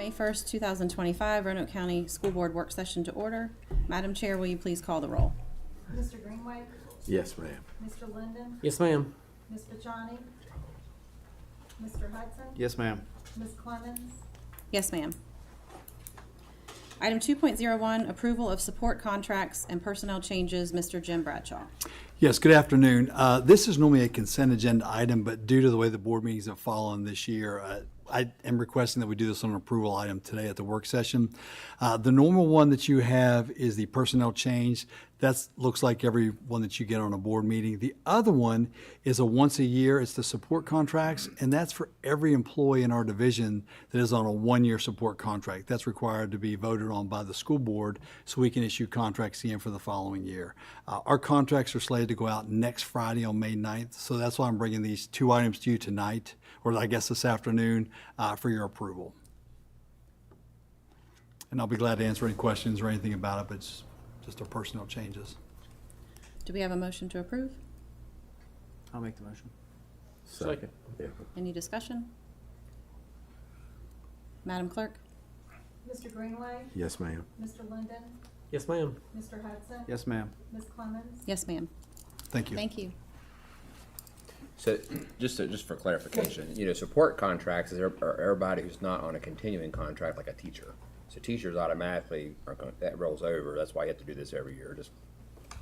May 1st, 2025, Roanoke County School Board work session to order. Madam Chair, will you please call the roll? Mr. Greenway? Yes, ma'am. Mr. Linden? Yes, ma'am. Ms. Bajani? Mr. Hudson? Yes, ma'am. Ms. Clemens? Yes, ma'am. Item 2.01, approval of support contracts and personnel changes. Mr. Jim Bradshaw. Yes, good afternoon. This is normally a consent agenda item, but due to the way the board meetings have fallen this year, I am requesting that we do this on an approval item today at the work session. The normal one that you have is the personnel change. That looks like every one that you get on a board meeting. The other one is a once a year. It's the support contracts, and that's for every employee in our division that is on a one-year support contract. That's required to be voted on by the school board so we can issue contracts again for the following year. Our contracts are slated to go out next Friday on May 9th, so that's why I'm bringing these two items to you tonight, or I guess this afternoon, for your approval. And I'll be glad to answer any questions or anything about it, but it's just our personnel changes. Do we have a motion to approve? I'll make the motion. Second. Yeah. Any discussion? Madam Clerk? Mr. Greenway? Yes, ma'am. Mr. Linden? Yes, ma'am. Mr. Hudson? Yes, ma'am. Ms. Clemens? Yes, ma'am. Thank you. Thank you. So just for clarification, support contracts is everybody who's not on a continuing contract like a teacher. So teachers automatically that rolls over. That's why you have to do this every year. Just as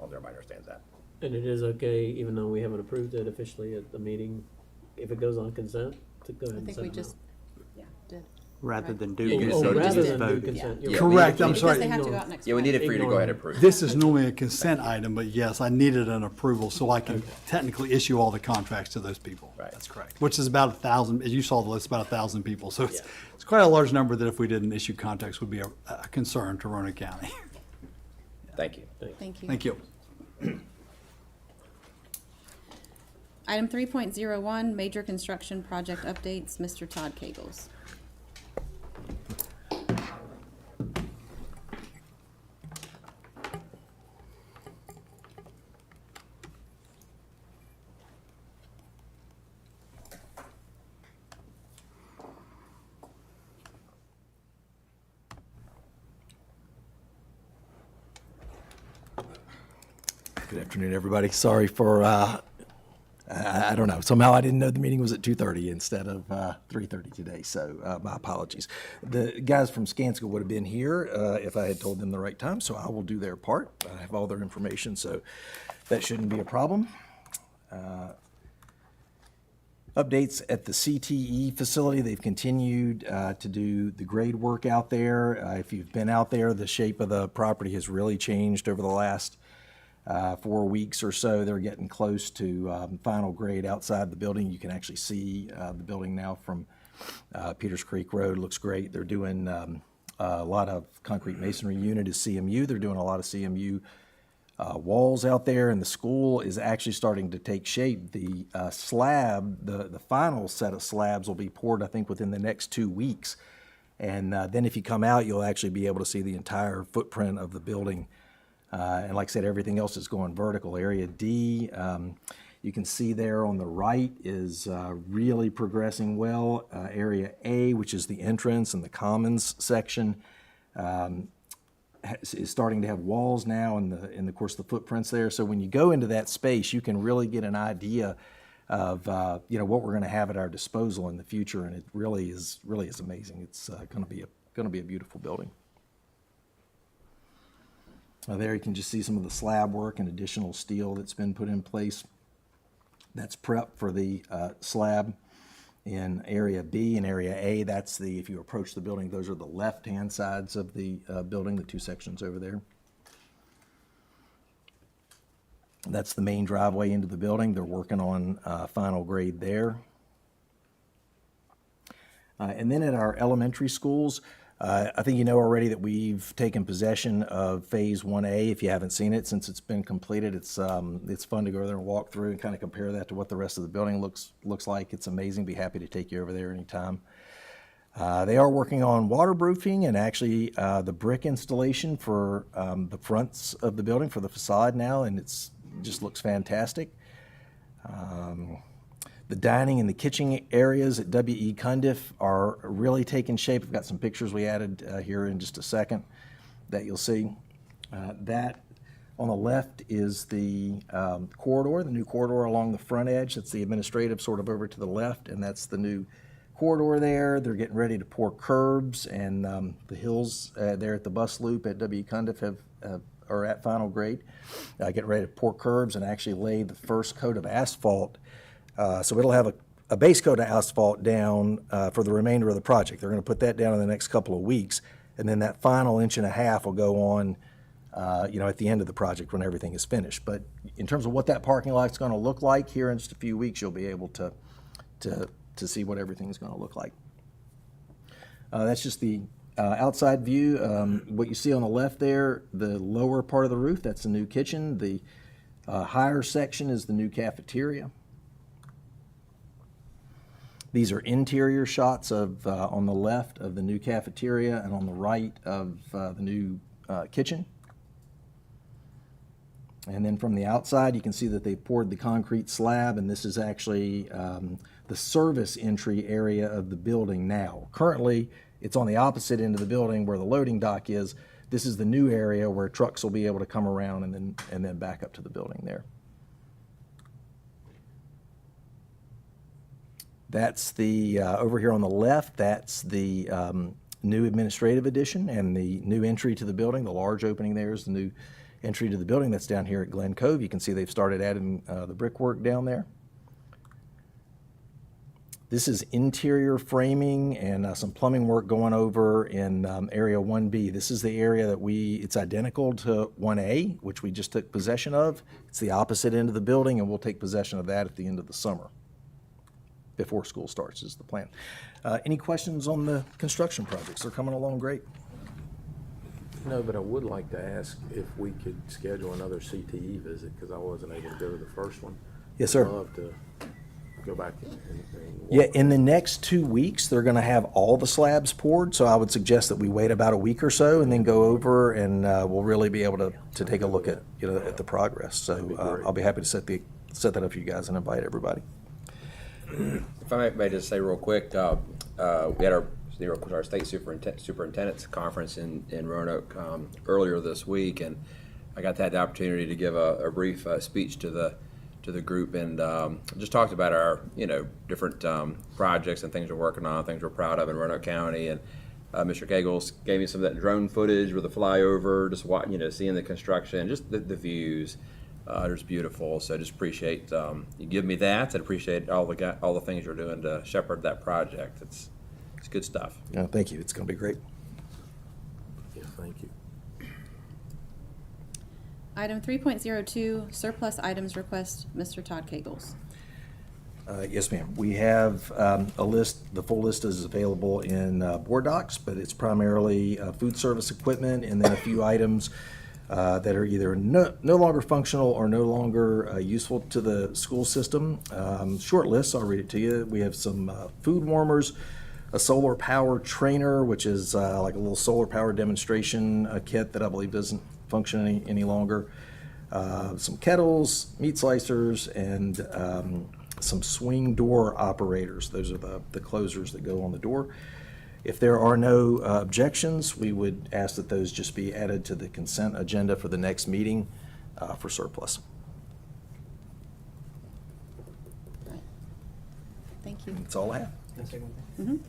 long as everybody understands that. And it is okay, even though we haven't approved it officially at the meeting, if it goes on consent, to go ahead I and think send we them just, out. yeah, did. Rather than do Oh, consent, rather just than do vote. consent. Yeah. you're Correct, I'm Because sorry. they have to go out next Yeah, we Friday. needed for you to go ahead and approve. This is normally a consent item, but yes, I needed an approval so I can technically issue all the contracts to those people. Right. That's correct. Which is about 1,000, as you saw the list, about 1,000 people. So Yeah. it's quite a large number that if we didn't issue contracts would be a concern to Roanoke County. Thank you. Thank you. Thank you. Item 3.01, major construction project updates. Mr. Todd Kagels. Good afternoon, everybody. Sorry for, I don't know, somehow I didn't know the meeting was at 2:30 instead of 3:30 today, so my apologies. The guys from Skanska would have been here if I had told them the right time, so I will do their part. I have all their information, so that shouldn't be a problem. Updates at the CTE facility. They've continued to do the grade work out there. If you've been out there, the shape of the property has really changed over the last 4 weeks or so. They're getting close to final grade outside the building. You can actually see the building now from Peters Creek Road. Looks great. They're doing a lot of concrete masonry unit is CMU. They're doing a lot of CMU walls out there, and the school is actually starting to take shape. The slab, the final set of slabs will be poured, I think, within the next 2 weeks. And then if you come out, you'll actually be able to see the entire footprint of the building. And like I said, everything else is going vertical. Area D, you can see there on the right, is really progressing well. Area A, which is the entrance and the commons section, is starting to have walls now, and of course the footprints there. So when you go into that space, you can really get an idea of what we're going to have at our disposal in the future, and it really is amazing. It's going to be a beautiful building. There you can just see some of the slab work and additional steel that's been put in place. That's prep for the slab in area B. And area A, that's if you approach the building, those are the left-hand sides of the building, the two sections over there. That's the main driveway into the building. They're working on final grade there. And then at our elementary schools, I think you know already that we've taken possession of Phase 1A. If you haven't seen it since it's been completed, it's fun to go there and walk through and kind of compare that to what the rest of the building looks like. It's amazing. Be happy to take you over there anytime. They are working on waterproofing and actually the brick installation for the fronts of the building for the facade now, and it just looks fantastic. The dining and the kitchen areas at W.E. Cundiff are really taking shape. I've got some pictures we added here in just a second that you'll see. That on the left is the corridor, the new corridor along the front edge. That's the administrative sort of over to the left, and that's the new corridor there. They're getting ready to pour curbs, and the hills there at the bus loop at W.E. Cundiff are at final grade. Getting ready to pour curbs and actually lay the first coat of asphalt. So it'll have a base coat of asphalt down for the remainder of the project. They're going to put that down in the next couple of weeks, and then that final inch and a half will go on, at the end of the project when everything is finished. But in terms of what that parking lot's going to look like, here in just a few weeks, you'll be able to see what everything's going to look like. That's just the outside view. What you see on the left there, the lower part of the roof, that's the new kitchen. The higher section is the new cafeteria. These are interior shots of, on the left, of the new cafeteria, and on the right of the new kitchen. And then from the outside, you can see that they poured the concrete slab, and this is actually the service entry area of the building now. Currently, it's on the opposite end of the building where the loading dock is. This is the new area where trucks will be able to come around and then back up to the building there. That's the, over here on the left, that's the new administrative addition and the new entry to the building. The large opening there is the new entry to the building. That's down here at Glen Cove. You can see they've started adding the brickwork down there. This is interior framing and some plumbing work going over in area 1B. This is the area that it's identical to 1A, which we just took possession of. It's the opposite end of the building, and we'll take possession of that at the end of the summer. Before school starts is the plan. Any questions on the construction projects? They're coming along great. No, but I would like to ask if we could schedule another CTE visit, because I wasn't able to go to the first one. Yes, sir. I'd love to go back and Yeah, in the next 2 weeks, they're going to have all the slabs poured, so I would suggest that we wait about a week or so and then go over, and we'll really be able to take a look at at the progress. So I'll be happy to set that up for you guys and invite everybody. If I may just say real quick, we had our state superintendent's conference in Roanoke earlier this week, and I got to have the opportunity to give a brief speech to the group, and just talked about our different projects and things we're working on, things we're proud of in Roanoke County. And Mr. Kegels gave me some of that drone footage with the flyover, just seeing the construction, just the views. They're just beautiful. So just appreciate you give me that. I appreciate all the things you're doing to shepherd that project. It's good stuff. Yeah, thank you. It's going to be great. Yeah, thank you. Item 3.02, surplus items request, Mr. Todd Kegels. Yes, ma'am. We have a list. The full list is available in board docs, but it's primarily food service equipment and then a few items that are either no longer functional or no longer useful to the school system. Short list, I'll read it to you. We have some food warmers, a solar power trainer, which is like a little solar power demonstration kit that I believe doesn't function any longer. Some kettles, meat slicers, and some swing door operators. Those are the closers that go on the door. If there are no objections, we would ask that those just be added to the consent agenda for the next meeting for surplus. Thank you. That's all I have.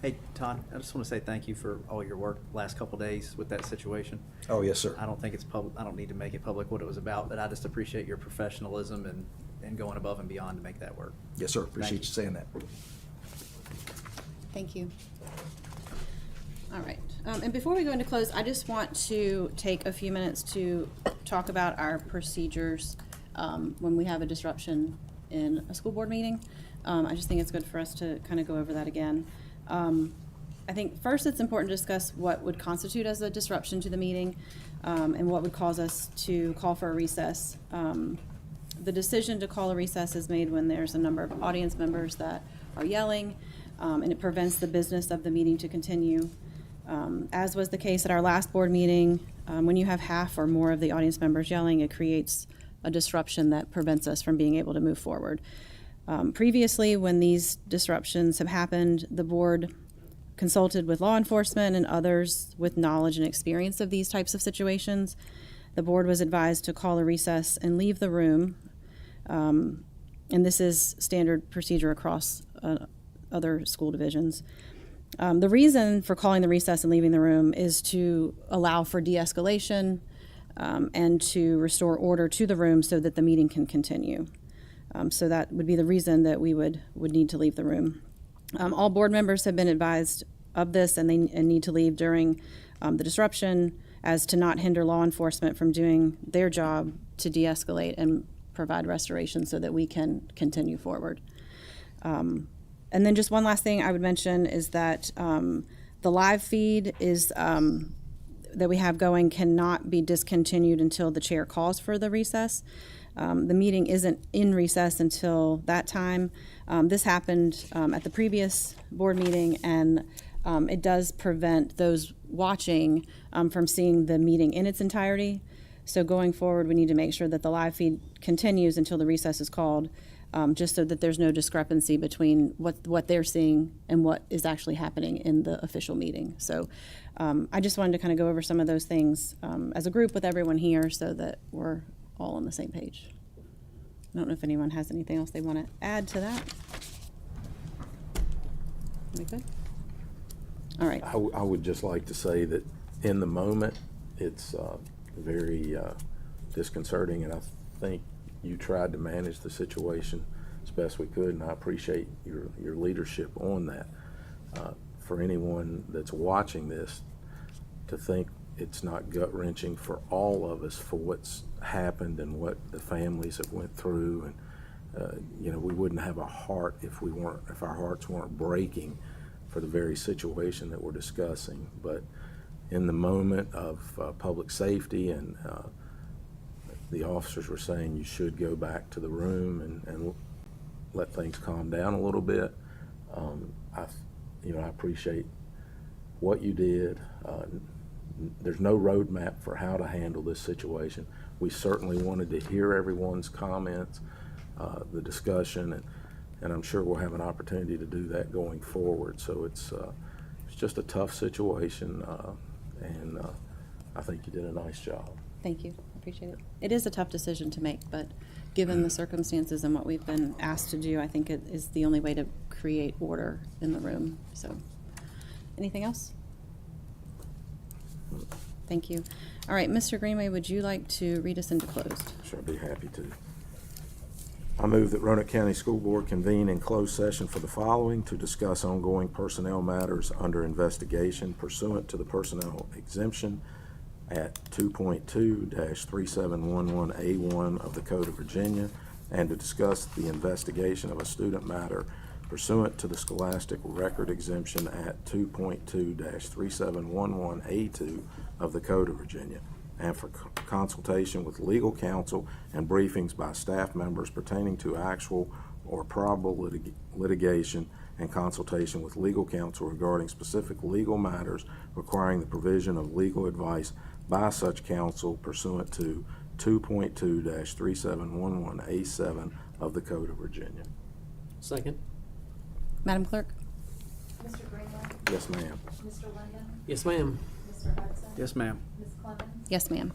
Hey, Todd, I just want to say thank you for all your work last couple of days with that situation. Oh, yes, sir. I don't think it's public. I don't need to make it public what it was about, but I just appreciate your professionalism and going above and beyond to make that work. Yes, sir. Appreciate you saying that. Thank you. All right. And before we go into close, I just want to take a few minutes to talk about our procedures when we have a disruption in a school board meeting. I just think it's good for us to kind of go over that again. I think first it's important to discuss what would constitute as a disruption to the meeting and what would cause us to call for a recess. The decision to call a recess is made when there's a number of audience members that are yelling and it prevents the business of the meeting to continue. As was the case at our last board meeting, when you have half or more of the audience members yelling, it creates a disruption that prevents us from being able to move forward. Previously, when these disruptions have happened, the board consulted with law enforcement and others with knowledge and experience of these types of situations. The board was advised to call a recess and leave the room. And this is standard procedure across other school divisions. The reason for calling the recess and leaving the room is to allow for de-escalation and to restore order to the room so that the meeting can continue. So that would be the reason that we would need to leave the room. All board members have been advised of this and need to leave during the disruption as to not hinder law enforcement from doing their job to de-escalate and provide restoration so that we can continue forward. And then just one last thing I would mention is that the live feed is that we have going cannot be discontinued until the chair calls for the recess. The meeting isn't in recess until that time. This happened at the previous board meeting, and it does prevent those watching from seeing the meeting in its entirety. So going forward, we need to make sure that the live feed continues until the recess is called, just so that there's no discrepancy between what they're seeing and what is actually happening in the official meeting. So I just wanted to kind of go over some of those things as a group with everyone here so that we're all on the same page. I don't know if anyone has anything else they want to add to that. We good? All right. I would just like to say that in the moment, it's very disconcerting, and I think you tried to manage the situation as best we could, and I appreciate your leadership on that. For anyone that's watching this, to think it's not gut-wrenching for all of us for what's happened and what the families have went through, and we wouldn't have a heart if our hearts weren't breaking for the very situation that we're discussing. But in the moment of public safety, and the officers were saying you should go back to the room and let things calm down a little bit. I appreciate what you did. There's no roadmap for how to handle this situation. We certainly wanted to hear everyone's comments, the discussion, and I'm sure we'll have an opportunity to do that going forward. So it's just a tough situation, and I think you did a nice job. Thank you. I appreciate it. It is a tough decision to make, but given the circumstances and what we've been asked to do, I think it is the only way to create order in the room. So, anything else? Thank you. All right, Mr. Greenway, would you like to read us into closed? Sure, I'd be happy to. I move that Roanoke County School Board convene in closed session for the following: to discuss ongoing personnel matters under investigation pursuant to the personnel exemption at 2.2-3711A1 of the Code of Virginia, and to discuss the investigation of a student matter pursuant to the scholastic record exemption at 2.2-3711A2 of the Code of Virginia, and for consultation with legal counsel and briefings by staff members pertaining to actual or probable litigation, and consultation with legal counsel regarding specific legal matters requiring the provision of legal advice by such counsel pursuant to 2.2-3711A7 of the Code of Virginia. Second. Madam Clerk? Mr. Greenway? Yes, ma'am. Mr. Linden? Yes, ma'am. Mr. Hudson? Yes, ma'am. Ms. Clemens? Yes, ma'am.